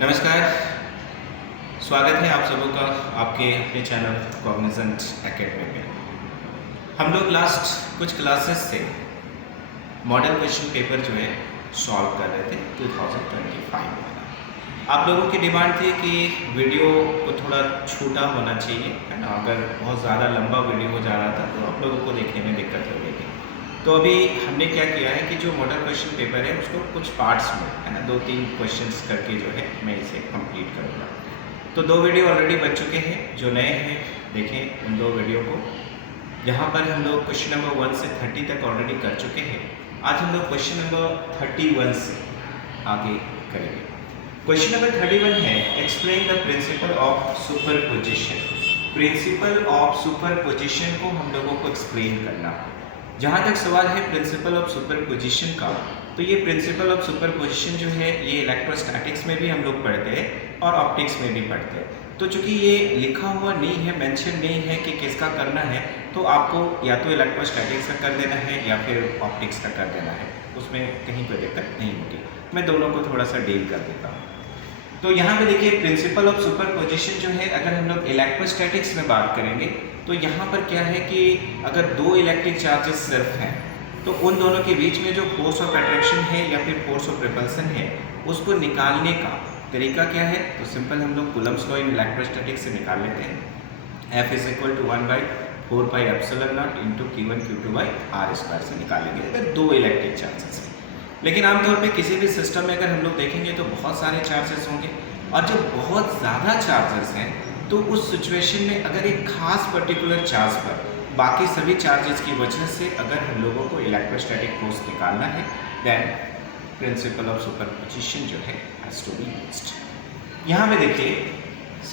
नमस्कार, स्वागत है आप सबों का आपके अपने चैनल कॉग्निजेंट एकेडमी में। हम लोग लास्ट कुछ क्लासेस से मॉडल क्वेश्चन पेपर जो है सॉल्व कर रहे थे 2025 वाला। आप लोगों की डिमांड थी कि वीडियो को थोड़ा छोटा होना चाहिए, है ना। अगर बहुत ज़्यादा लंबा वीडियो हो जा रहा था तो आप लोगों को देखने में दिक्कत हो रही थी। तो अभी हमने क्या किया है कि जो मॉडल क्वेश्चन पेपर है उसको कुछ पार्ट्स में, है ना, 2-3 क्वेश्चंस करके जो है मैं इसे कंप्लीट करूँगा। तो 2 वीडियो ऑलरेडी बन चुके हैं। जो नए हैं देखें उन 2 वीडियो को। यहाँ पर हम लोग क्वेश्चन नंबर 1 से 30 तक ऑलरेडी कर चुके हैं। आज हम लोग क्वेश्चन नंबर 31 से आगे करेंगे। क्वेश्चन नंबर 31 है explain the principal of superposition. Principal of superposition को हम लोगों को एक्सप्लेन करना। जहाँ तक सवाल है प्रिंसिपल ऑफ सुपरपोजिशन का, तो ये प्रिंसिपल ऑफ सुपरपोजिशन जो है ये इलेक्ट्रोस्टैटिक्स में भी हम लोग पढ़ते हैं और ऑप्टिक्स में भी पढ़ते हैं। तो चूंकि ये लिखा हुआ नहीं है, मेंशन नहीं है कि किसका करना है, तो आपको या तो इलेक्ट्रोस्टैटिक्स का कर देना है या फिर ऑप्टिक्स का कर देना है, उसमें कहीं कोई दिक्कत नहीं होगी। मैं दोनों को थोड़ा सा डील कर देता हूँ। तो यहाँ पे देखिए प्रिंसिपल ऑफ सुपरपोजिशन जो है, अगर हम लोग इलेक्ट्रोस्टैटिक्स में बात करेंगे तो यहाँ पर क्या है कि अगर 2 इलेक्ट्रिक चार्जेस सिर्फ हैं तो उन दोनों के बीच में जो फोर्स ऑफ अट्रैक्शन है या फिर फोर्स ऑफ रिपल्सन है उसको निकालने का तरीका क्या है। तो सिंपल हम लोग कूलम्ब्स लॉ इन इलेक्ट्रोस्टैटिक्स से निकाल लेते हैं। F = 1/4πε0 इंटू Q1 Q2/r² से निकालेंगे अगर 2 इलेक्ट्रिक चार्जेस हैं। लेकिन आमतौर पे किसी भी सिस्टम में अगर हम लोग देखेंगे तो बहुत सारे चार्जेस होंगे, और जब बहुत ज़्यादा चार्जेस हैं तो उस सिचुएशन में अगर एक खास पर्टिकुलर चार्ज पर बाकी सभी चार्जेस की वजह से अगर हम लोगों को इलेक्ट्रोस्टैटिक फोर्स निकालना है, देन प्रिंसिपल ऑफ सुपरपोजिशन जो है हैज टू बी यूज्ड। यहाँ पे देखिए,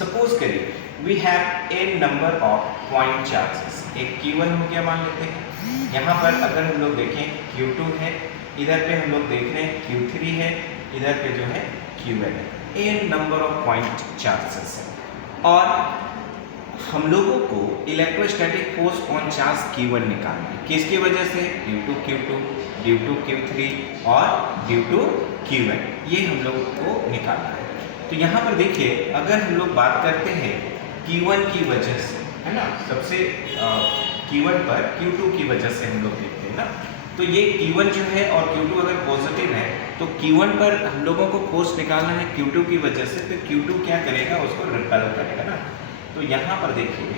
सपोज करिए we have a number of point charges. एक Q1 हो गया मान लेते हैं। यहाँ पर अगर हम लोग देखें Q2 है, इधर पे हम लोग देख रहे हैं Q3 है, इधर पे जो है Q1 है। ए नंबर ऑफ पॉइंट चार्जेस है और हम लोगों को electrostatic force on charge Q1 निकालना है। किसकी वजह से? Due to Q2, due to Q3 और ड्यू टू Q1, ये हम लोगों को निकालना है। तो यहाँ पर देखिए, अगर हम लोग बात करते हैं Q1 की वजह से, है ना, सबसे Q1 पर Q2 की वजह से हम लोग देखते हैं ना, तो ये Q1 जो है और Q2 अगर पॉजिटिव है तो Q1 पर हम लोगों को फोर्स निकालना है Q2 की वजह से, तो Q2 क्या करेगा? उसको रिपेल करेगा ना। तो यहाँ पर देखिए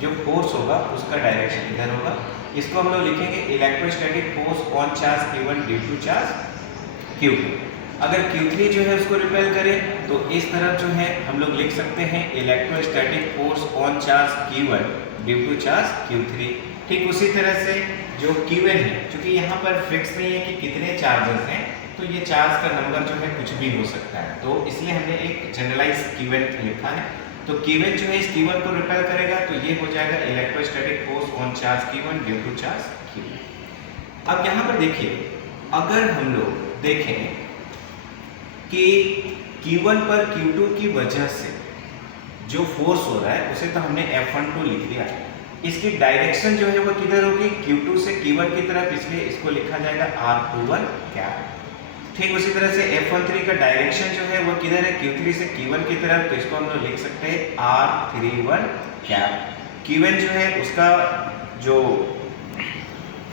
जो फोर्स होगा उसका डायरेक्शन इधर होगा। इसको हम लोग लिखेंगे electrostatic force on charge Q1 due to charge Q2। अगर Q3 जो है उसको रिपेल करे तो इस तरफ जो है हम लोग लिख सकते हैं electrostatic force on charge Q1 due to charge Q3। ठीक उसी तरह से जो Q1 है, क्योंकि यहाँ पर फिक्स नहीं है कि कितने चार्जेस हैं, तो ये चार्ज का नंबर जो है कुछ भी हो सकता है, तो इसलिए हमने एक जनरलाइज Q1 लिखा है। तो Q1 जो है इस Q1 को रिपेल करेगा तो ये हो जाएगा electrostatic force on charge Q1 due to charge Q2। अब यहाँ पर देखिए, अगर हम लोग देखें कि Q1 पर Q2 की वजह से जो फोर्स हो रहा है उसे तो हमने F12 लिख दिया। इसकी डायरेक्शन जो है वो किधर होगी? Q2 से Q1 की तरफ, इसलिए इसको लिखा जाएगा R21 कैप। ठीक उसी तरह से F13 का डायरेक्शन जो है वो किधर है? Q3 से Q1 की तरफ, तो इसको हम लोग लिख सकते हैं R31 कैप। Q1 जो है उसका जो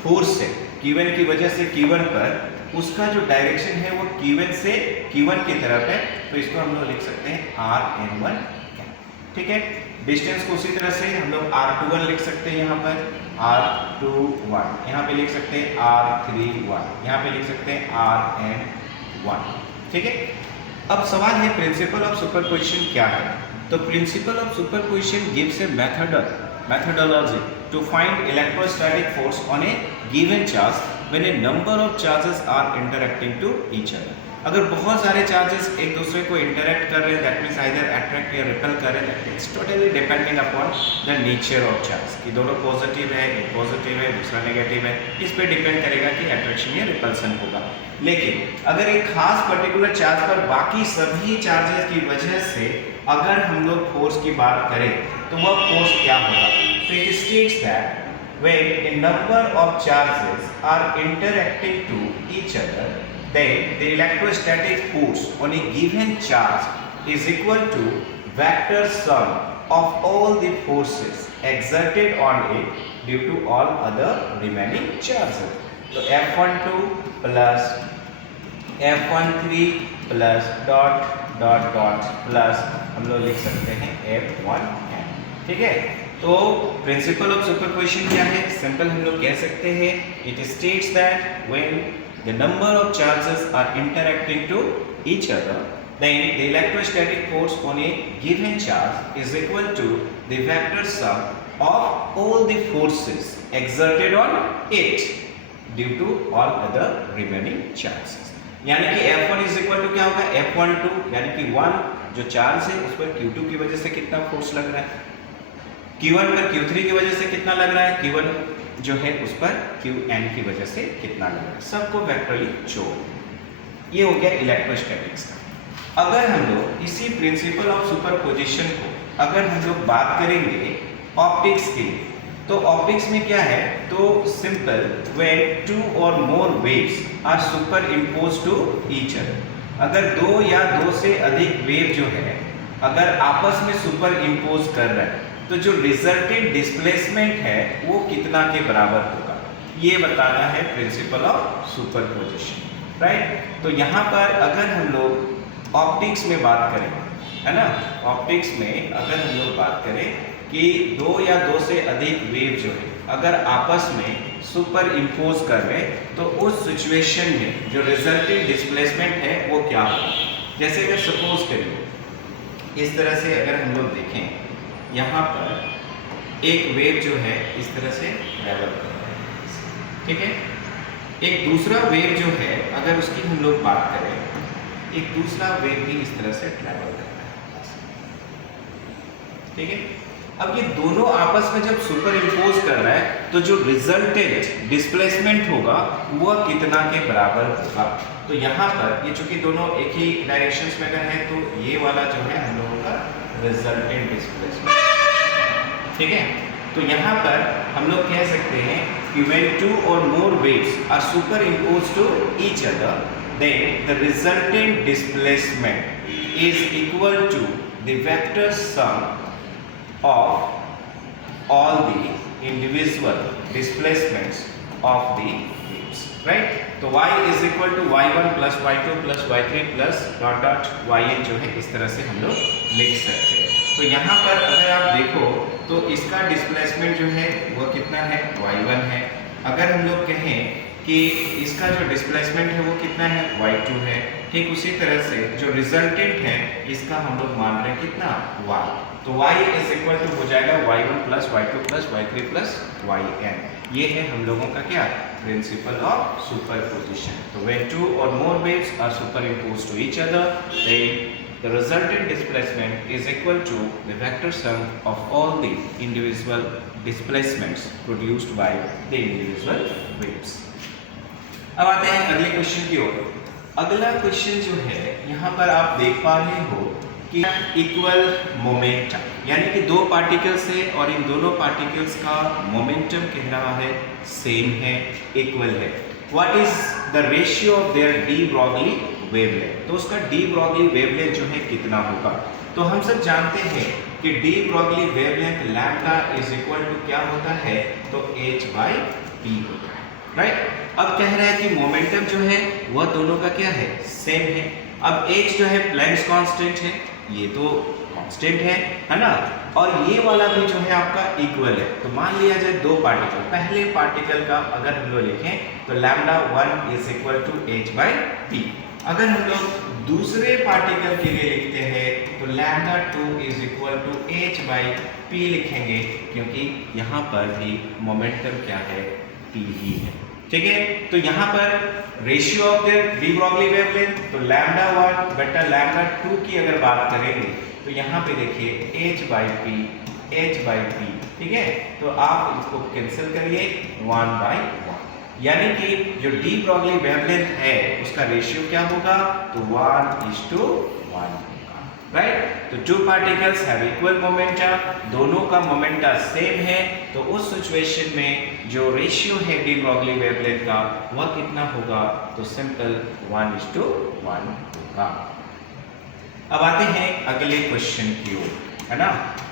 फोर्स है Q1 की वजह से Q1 पर, उसका जो डायरेक्शन है वो Q1 से Q1 की तरफ है, तो इसको हम लोग लिख सकते हैं Rn1 कैप। ठीक है, डिस्टेंस को उसी तरह से हम लोग R21 लिख सकते हैं, यहाँ पर R21, यहाँ पे लिख सकते हैं R31, यहाँ पे लिख सकते हैं Rn1। ठीक है, अब सवाल है प्रिंसिपल ऑफ सुपरपोजिशन क्या है। तो principal of superposition gives A methodology to find electrostatic force on a given charge when a number of charges are interacting to each other। अगर बहुत सारे चार्जेस एक दूसरे को इंटरेक्ट कर रहे हैं, दैट मीन्स आइदर अट्रैक्ट या रिपेल कर रहे हैं, that it's totally depending upon the nature of charge, कि दोनों पॉजिटिव है, एक पॉजिटिव है दूसरा नेगेटिव है, इस पे डिपेंड करेगा कि अट्रैक्शन या रिपल्सन होगा। लेकिन अगर एक खास पर्टिकुलर चार्ज पर बाकी सभी चार्जेस की वजह से अगर हम लोग फोर्स की बात करें तो वह फोर्स क्या होगा? तो it states that when a number of charges are interacting to each other, then the electrostatic force on a given charge is equal to vector sum of all the forces exerted on it due to all other remaining charges. तो F12 plus F13 plus dot dot dot plus हम लोग लिख सकते हैं F1n। ठीक है, तो principal of superposition क्या है? सिंपल हम लोग कह सकते हैं it states that when the number of charges are interacting to each other then the electrostatic force on a given charge is equal to the vector sum of all the forces exerted on it due to all other remaining charges। यानी कि F1 is equal to क्या होगा? F12 यानी कि 1 जो charge है उस पर Q2 की वजह से कितना फोर्स लग रहा है, Q1 पर Q3 की वजह से कितना लग रहा है, Q1 जो है उस पर Qn की वजह से कितना लग रहा है, सबको वेक्टरली जोड़। ये हो गया इलेक्ट्रोस्टैटिक्स का। अगर हम लोग इसी प्रिंसिपल ऑफ सुपरपोजिशन को अगर हम लोग बात करेंगे ऑप्टिक्स की, तो ऑप्टिक्स में क्या है? तो simple when two or more waves are superimpose to each other. अगर दो या दो से अधिक वेव जो है अगर आपस में सुपर इम्पोज कर रहा है तो जो रिजल्टेंट डिस्प्लेसमेंट है वो कितना के बराबर होगा, ये बताना है प्रिंसिपल ऑफ सुपरपोजिशन, राइट। तो यहाँ पर अगर हम लोग ऑप्टिक्स में बात करें, है ना, ऑप्टिक्स में अगर हम लोग बात करें कि दो या दो से अधिक वेव जो है अगर आपस में सुपर इम्पोज कर रहे तो उस सिचुएशन में जो रिजल्टेंट डिस्प्लेसमेंट है वो क्या होगा। जैसे अगर सपोज करें इस तरह से अगर हम लोग देखें, यहाँ पर एक वेव जो है इस तरह से ट्रैवल कर रहा है, ठीक है। एक दूसरा वेव जो है अगर उसकी हम लोग बात करें, एक दूसरा वेव भी इस तरह से ट्रैवल कर रहा है, ठीक है। अब ये दोनों आपस में जब सुपर इम्पोज कर रहा है तो जो रिजल्टेंट डिस्प्लेसमेंट होगा वह कितना के बराबर होगा। तो यहाँ पर ये चूंकि दोनों एक ही डायरेक्शंस में अगर है तो ये वाला जो है हम लोगों का रिजल्टेंट डिस्प्लेसमेंट, ठीक है। तो यहाँ पर हम लोग कह सकते हैं कि when two or more waves are superimposed to each other then the resultant displacement is equal to the vector sum of all the individual displacements of the waves, right। तो y is equal to y1 plus y2 plus y3 plus dot dot yn जो है इस तरह से हम लोग लिख सकते हैं। तो यहाँ पर अगर आप देखो तो इसका डिस्प्लेसमेंट जो है वो कितना है, y1 है। अगर हम लोग कहें कि इसका जो डिस्प्लेसमेंट है वो कितना है, y2 है। ठीक उसी तरह से जो रिजल्टेंट है इसका हम लोग मान रहे हैं कितना, y। तो y इज इक्वल टू हो जाएगा y1 plus y2 plus y3 plus yn। ये है हम लोगों का क्या, प्रिंसिपल ऑफ सुपरपोजिशन। तो when two or more waves are superimposed to each other then the resultant displacement is equal to the vector sum of all the individual displacements produced by the individual waves। अब आते हैं अगले question की ओर। अगला question जो है यहाँ पर आप देख पा रहे हो कि इक्वल मोमेंटम, यानी कि दो पार्टिकल्स है और इन दोनों पार्टिकल्स का मोमेंटम कह रहा है सेम है, इक्वल है। What is the ratio of their D Broglie wavelength, तो उसका डी ब्रॉगली वेवलेंथ जो है कितना होगा। तो हम सब जानते हैं कि de Broglie wavelength lambda is equal to क्या होता है, तो h बाई p होता है, राइट। अब कह रहा है कि मोमेंटम जो है वह दोनों का क्या है, सेम है। अब h जो है प्लैंक्स कांस्टेंट है, ये तो कांस्टेंट है ना, और ये वाला भी जो है आपका इक्वल है। तो मान लिया जाए दो पार्टिकल, पहले पार्टिकल का अगर हम लोग लिखें तो lambda 1 is equal to h by p। अगर हम लोग दूसरे पार्टिकल के लिए लिखते हैं तो lambda 2 is equal to h by p लिखेंगे, क्योंकि यहाँ पर भी मोमेंटम क्या है, p ही है, ठीक है। तो यहाँ पर ratio of the D Broglie wavelength, तो लैम्डा 1 बटा लैम्डा 2 की अगर बात करेंगे तो यहाँ पे देखिए h बाई p, ठीक है। तो आप इसको कैंसिल करिए 1 बाई 1, यानी कि जो डी ब्रॉगली वेवलेंथ है उसका रेशियो क्या होगा, तो 1:1 होगा, राइट। तो two particles have equal momenta, दोनों का मोमेंटा सेम है, तो उस सिचुएशन में जो रेशियो है डी ब्रॉगली वेवलेंथ का वह कितना होगा, तो सिंपल 1:1 होगा। अब आते हैं अगले क्वेश्चन की ओर, है ना।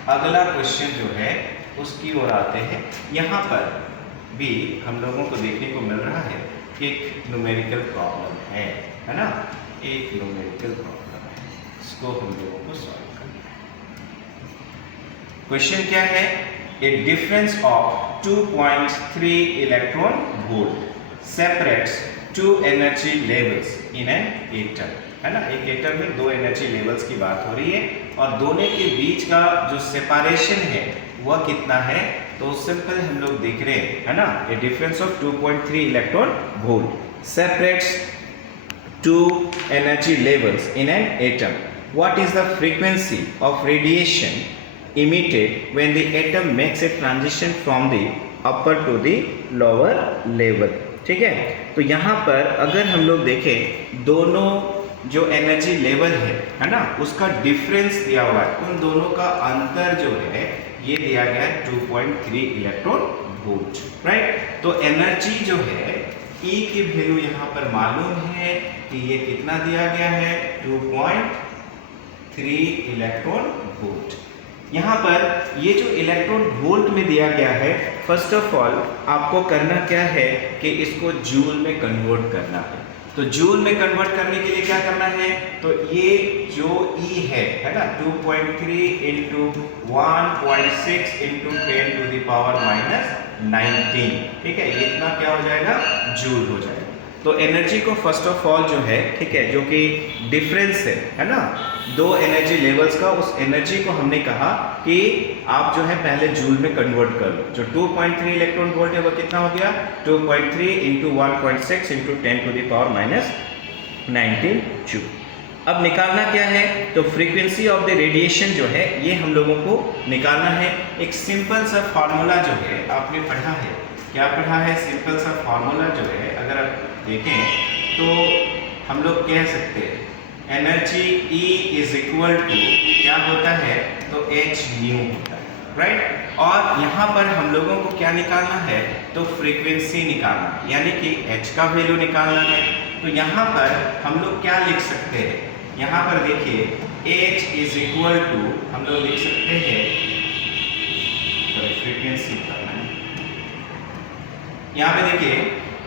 अगला क्वेश्चन जो है उसकी ओर आते हैं। यहाँ पर भी हम लोगों को देखने को मिल रहा है कि एक न्यूमेरिकल प्रॉब्लम है ना, एक न्यूमेरिकल प्रॉब्लम है, इसको हम लोगों को सॉल्व करना है। क्वेश्चन क्या है? A difference of 2.3 electron volt separates two energy levels in an atom, है ना। एक एटम में दो एनर्जी लेवल्स की बात हो रही है और दोनों के बीच का जो सेपरेशन है वह कितना है? तो सिंपल हम लोग देख रहे हैं, है ना। A difference of 2.3 electron volt separates two energy levels in an atom. What is the frequency of radiation emitted when the atom makes a transition from the upper to the lower level? ठीक है, तो यहाँ पर अगर हम लोग देखें दोनों जो एनर्जी लेवल है ना, उसका डिफरेंस दिया हुआ है, उन दोनों का अंतर जो है ये दिया गया है 2.3 इलेक्ट्रॉन वोल्ट, राइट। तो एनर्जी जो है E की वैल्यू यहाँ पर मालूम है कि ये कितना दिया गया है? 2.3 इलेक्ट्रॉन वोल्ट। यहाँ पर ये जो इलेक्ट्रॉन वोल्ट में दिया गया है, फर्स्ट ऑफ ऑल आपको करना क्या है कि इसको जूल में कन्वर्ट करना है। तो जूल में कन्वर्ट करने के लिए क्या करना है? तो ये जो E है ना, 2.3 into 1.6 into 10 to the power minus 19, ठीक है, ये इतना क्या हो जाएगा? जूल हो जाएगा। तो एनर्जी को फर्स्ट ऑफ ऑल जो है, ठीक है, जो कि डिफरेंस है ना, दो एनर्जी लेवल्स का, उस एनर्जी को हमने कहा कि आप जो है पहले जूल में कन्वर्ट कर लो। जो 2.3 इलेक्ट्रॉन वोल्ट है वो कितना हो गया? 2.3 into 1.6 into 10 to the power minus 19 joule. अब निकालना क्या है? तो फ्रीक्वेंसी ऑफ द रेडिएशन जो है ये हम लोगों को निकालना है। एक सिंपल सा फार्मूला जो है आपने पढ़ा है, क्या पढ़ा है? सिंपल सा फार्मूला जो है अगर आप देखें तो हम लोग कह सकते हैं energy E is equal to क्या होता है? तो h न्यू होता है, राइट। और यहाँ पर हम लोगों को क्या निकालना है? तो फ्रीक्वेंसी निकालना, यानी कि h का वैल्यू निकालना है। तो यहाँ पर हम लोग क्या लिख सकते हैं? यहाँ पर देखिए h इज इक्वल टू हम लोग लिख सकते हैं, फ्रीक्वेंसी निकालना है। यहाँ पे देखिए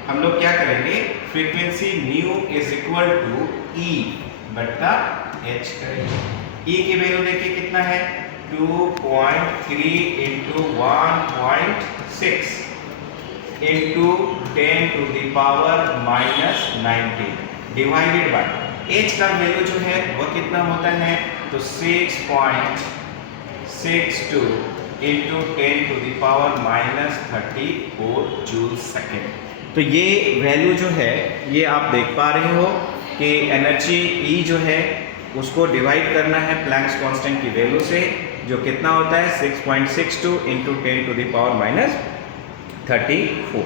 हम लोग क्या करेंगे? Frequency nu is equal to E बट्टा h करेंगे। E की वैल्यू देखिए कितना है? 2.3 into 1.6 into 10 to the power minus 19 divided by h का वैल्यू जो है वो कितना होता है? तो 6.62 into 10 to the power minus 34 joule second. तो ये वैल्यू जो है ये आप देख पा रहे हो कि एनर्जी E जो है उसको डिवाइड करना है प्लैंक्स कांस्टेंट की वैल्यू से, जो कितना होता है? 6.62 into 10 to the power minus 34।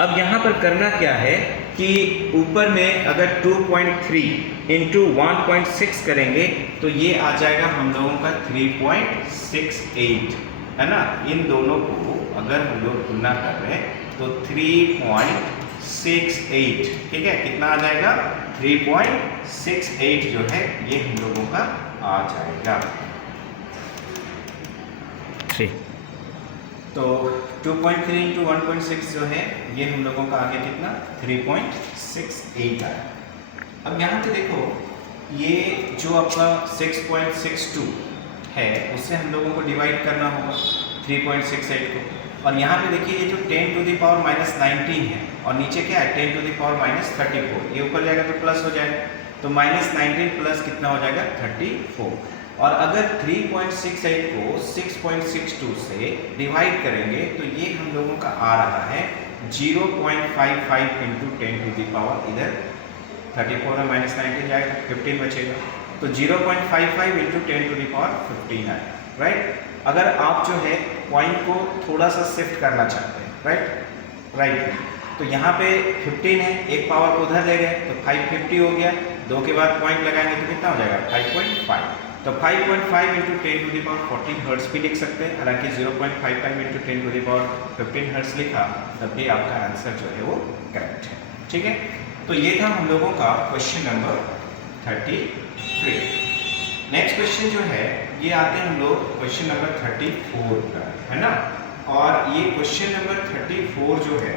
अब यहाँ पर करना क्या है कि ऊपर में अगर 2.3 इंटू 1.6 करेंगे तो ये आ जाएगा हम लोगों का 3.68, है ना। इन दोनों को अगर हम लोग तुलना कर रहे हैं तो 3.68, ठीक है, कितना आ जाएगा? 3.68 जो है ये हम लोगों का आ जाएगा 3। तो 2.3 इंटू 1.6 जो है ये हम लोगों का आगे कितना? 3.68 आया। अब यहाँ पे देखो ये जो आपका 6.62 है उससे हम लोगों को डिवाइड करना होगा 3.68 को, और यहाँ पे देखिए ये जो 10 टू द पावर माइनस 19 है और नीचे क्या है? 10 टू द पावर माइनस 34, ये ऊपर जाएगा तो प्लस हो जाएगा, तो माइनस 19 प्लस कितना हो जाएगा? 34। और अगर 3.68 को 6.62 से डिवाइड करेंगे तो ये हम लोगों का आ रहा है 0.55 इंटू 10 टू द पावर, इधर 34 में माइनस 19 जाएगा, 15 बचेगा, तो 0.55 इंटू 10 टू द पावर 15 आएगा, राइट। अगर आप जो है पॉइंट को थोड़ा सा शिफ्ट करना चाहते हैं, राइट, तो यहाँ पे 15 है, एक पावर को उधर ले गए तो 550 हो गया, 2 के बाद पॉइंट लगाएंगे तो कितना हो जाएगा? 5.5। तो 5.5 into 10 to the power 14 hertz भी लिख सकते हैं, हालांकि 0.55 into 10 to the power 15 hertz लिखा तब भी आपका आंसर जो है वो करेक्ट है, ठीक है। तो ये था हम लोगों का क्वेश्चन नंबर 33। क्वेश्चन जो है ये आते हैं हम लोग क्वेश्चन नंबर 34 का, है ना। और ये क्वेश्चन नंबर 34 जो है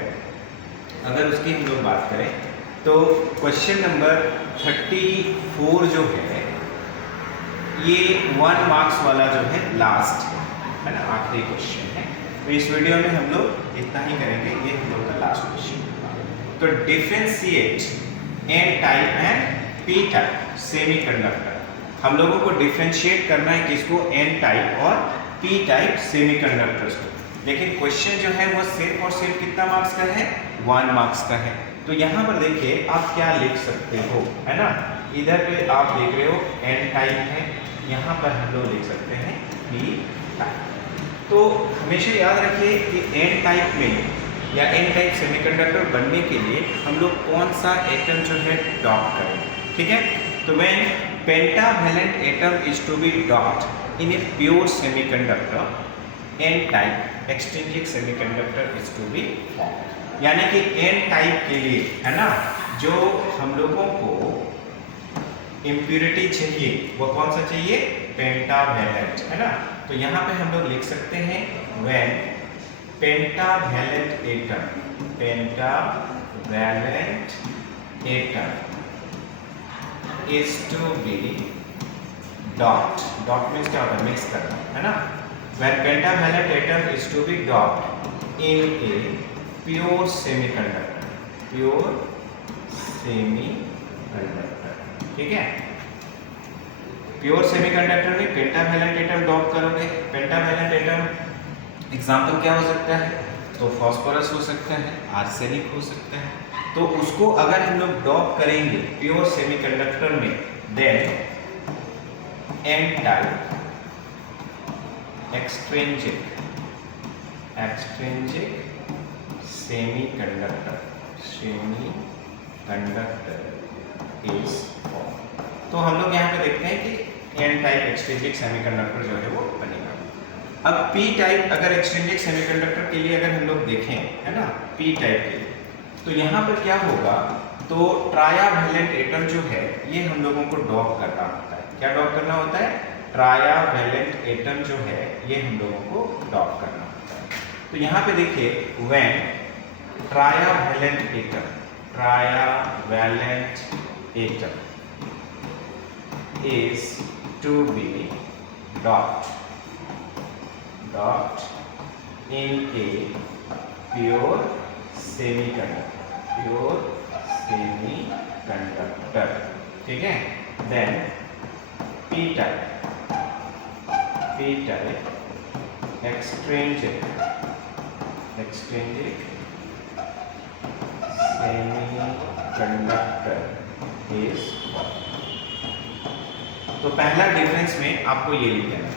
अगर उसकी हम लोग बात करें तो क्वेश्चन नंबर 34 जो है ये 1 मार्क्स वाला जो है लास्ट है ना, आखिरी क्वेश्चन है। तो इस वीडियो में हम लोग इतना ही करेंगे, ये हम लोग का लास्ट क्वेश्चन। तो differentiate N type and P type semiconductor. हम लोगों को डिफरेंशिएट करना है किसको, एन टाइप और पी टाइप सेमीकंडक्टर्स को। लेकिन क्वेश्चन जो है वो सिर्फ और सिर्फ कितना मार्क्स का है, 1 मार्क्स का है। तो यहाँ पर देखिए आप क्या लिख सकते हो, है ना। इधर पे आप देख रहे हो एन टाइप है, यहाँ पर हम लोग लिख सकते हैं पी टाइप। तो हमेशा याद रखिए कि एन टाइप में या एन टाइप सेमीकंडक्टर बनने के लिए हम लोग कौन सा एटम जो है डॉट करें, ठीक है। तो when pentavalent atom is to be dot in a pure semiconductor N type extrinsic semiconductor is to be form. यानी कि एन टाइप के लिए, है ना, जो हम लोगों को इम्प्योरिटी चाहिए वो कौन सा चाहिए, पेंटावैलेंट, है ना। तो यहाँ पे हम लोग लिख सकते हैं when pentavalent atom is to be dot, dot means क्या होता है, मिक्स करना, है ना। When pentavalent atom is to be dot in a pure semiconductor, pure semiconductor, ठीक है। प्योर सेमीकंडक्टर में पेंटावैलेंट एटम डॉट करोगे। पेंटावैलेंट एटम एग्जाम्पल क्या हो सकता है, तो फास्फोरस हो सकता है, आर्सेनिक हो सकता है। तो उसको अगर हम लोग डॉप करेंगे प्योर सेमीकंडक्टर में, then N type extrinsic semiconductor is form. तो हम लोग यहाँ पे देखते हैं कि एन टाइप एक्सट्रिंसिक सेमीकंडक्टर जो है वो बनेगा। अब पी टाइप अगर एक्सट्रिंसिक सेमीकंडक्टर के लिए अगर हम लोग देखें, है ना, पी टाइप के लिए, तो यहाँ पर क्या होगा, तो ट्रायावैलेंट एटम जो है ये हम लोगों को डॉप करना होता है। क्या डॉप करना होता है, ट्रायावैलेंट एटम जो है ये हम लोगों को डॉप करना होता है। तो यहाँ पे देखिए when trivalent atom is to be dot in a pure semiconductor, ठीक है। then p type extrinsic semiconductor is what? तो पहला डिफरेंस में आपको ये लिख देना,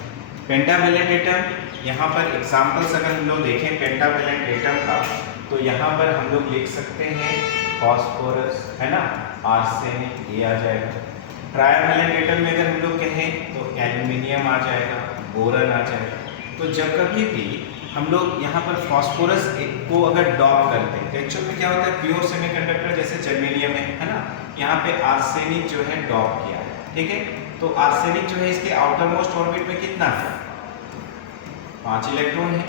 पेंटावैलेंट एटम। यहाँ पर एग्जांपल्स अगर हम लोग देखें पेंटावैलेंट एटम का, तो यहाँ पर हम लोग लिख सकते हैं फास्फोरस, है ना, आर्सेनिक, ये आ जाएगा। ट्रायावैलेंट एटम में अगर हम लोग कहें तो एल्यूमिनियम आ जाएगा, बोरन आ जाएगा। तो जब कभी भी हम लोग यहाँ पर फास्फोरस को अगर डॉप करते हैं तो एक्चुअल में क्या होता है, प्योर सेमीकंडक्टर जैसे जर्मेनियम है ना, यहाँ पे आर्सेनिक जो है डॉप किया है, ठीक है। तो आर्सेनिक जो है इसके आउटर मोस्ट ऑर्बिट में कितना है, 5 इलेक्ट्रॉन है।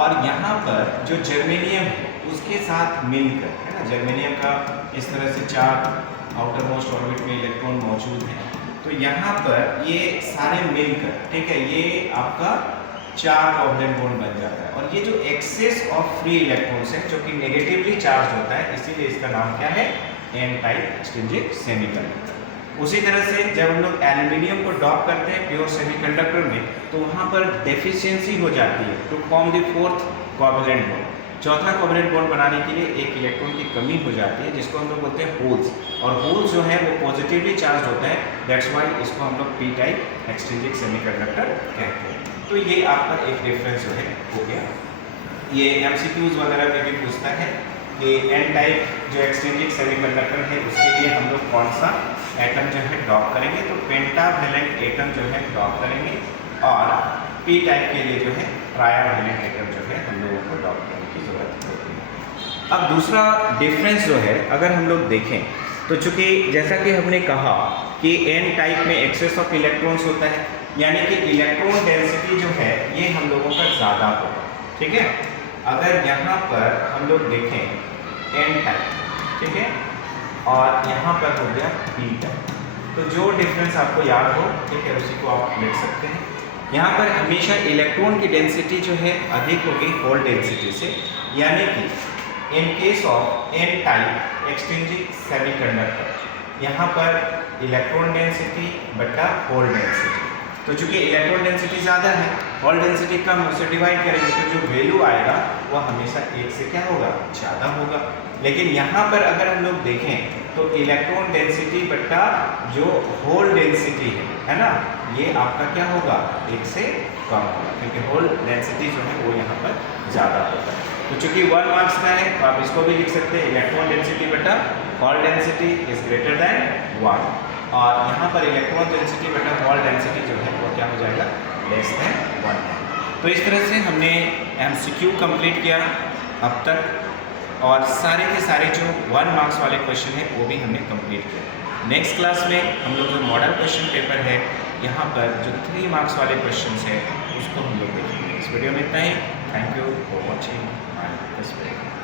और यहाँ पर जो जर्मेनियम है उसके साथ मिलकर, है ना, जर्मेनियम का इस तरह से 4 आउटर मोस्ट ऑर्बिट में इलेक्ट्रॉन मौजूद है। तो यहाँ पर ये सारे मिलकर, ठीक है, ये आपका 4 कोवैलेंट बॉन्ड बन जाता है। और ये जो एक्सेस ऑफ फ्री इलेक्ट्रॉन्स है जो कि नेगेटिवली चार्ज होता है, इसीलिए इसका नाम क्या है, एन टाइप एक्सट्रिंसिक सेमीकंडक्टर। उसी तरह से जब हम लोग एल्यूमिनियम को डॉप करते हैं प्योर सेमीकंडक्टर में, तो वहाँ पर डेफिशिएंसी हो जाती है to form the 4th covalent bond. चौथा कोवैलेंट बॉन्ड बनाने के लिए एक इलेक्ट्रॉन की कमी हो जाती है, जिसको हम लोग बोलते हैं होल्स। और होल्स जो है वो पॉजिटिवली चार्ज होता है, दैट्स व्हाई इसको हम लोग पी टाइप एक्सट्रिंसिक सेमीकंडक्टर कहते हैं। तो ये आपका एक डिफरेंस जो है हो गया। ये एमसीक्यूज वगैरह में भी पूछता है कि एन टाइप जो एक्सट्रिंसिक सेमीकंडक्टर है उसके लिए हम लोग कौन सा एटम जो है डॉप करेंगे, तो पेंटावैलेंट एटम जो है डॉप करेंगे। और पी टाइप के लिए जो है ट्रायावैलेंट एटम जो है हम लोगों को डॉप करने की जरूरत होती है। अब दूसरा डिफरेंस जो है अगर हम लोग देखें, तो चूंकि जैसा कि हमने कहा कि n टाइप में एक्सेस ऑफ इलेक्ट्रॉन्स होता है, यानी कि इलेक्ट्रॉन डेंसिटी जो है ये हम लोगों का ज़्यादा होगा, ठीक है। अगर यहाँ पर हम लोग देखें n टाइप, ठीक है, और यहाँ पर हो गया p टाइप, तो जो डिफरेंस आपको याद हो, ठीक है, उसी को आप लिख सकते हैं। यहाँ पर हमेशा इलेक्ट्रॉन की डेंसिटी जो है अधिक होगी होल डेंसिटी से, यानी कि in case of n type exchanging semiconductor यहाँ पर इलेक्ट्रॉन डेंसिटी बटा होल डेंसिटी, तो चूंकि इलेक्ट्रॉन डेंसिटी ज़्यादा है, होल डेंसिटी कम, उसे डिवाइड करेंगे तो जो वैल्यू आएगा वो हमेशा एक से क्या होगा, ज़्यादा होगा। लेकिन यहाँ पर अगर हम लोग देखें तो इलेक्ट्रॉन डेंसिटी बटा जो होल डेंसिटी है ना, ये आपका क्या होगा, एक से कम होगा, क्योंकि होल डेंसिटी जो है वो यहाँ पर ज़्यादा होगा। तो चूंकि 1 मार्क्स का है तो आप इसको भी लिख सकते हैं, इलेक्ट्रॉन डेंसिटी बटा hole density is greater than 1, और यहाँ पर इलेक्ट्रॉन डेंसिटी बटा होल डेंसिटी जो है वो क्या हो जाएगा, लेस देन 1 है। तो इस तरह से हमने MCQ कंप्लीट किया अब तक, और सारे के सारे जो 1 मार्क्स वाले क्वेश्चन है वो भी हमने कंप्लीट किया। नेक्स्ट क्लास में हम लोग जो मॉडल क्वेश्चन पेपर है यहाँ पर जो 3 मार्क्स वाले क्वेश्चन है उसको हम लोग देखेंगे। इस वीडियो में इतना ही। Thank you for watching my this video.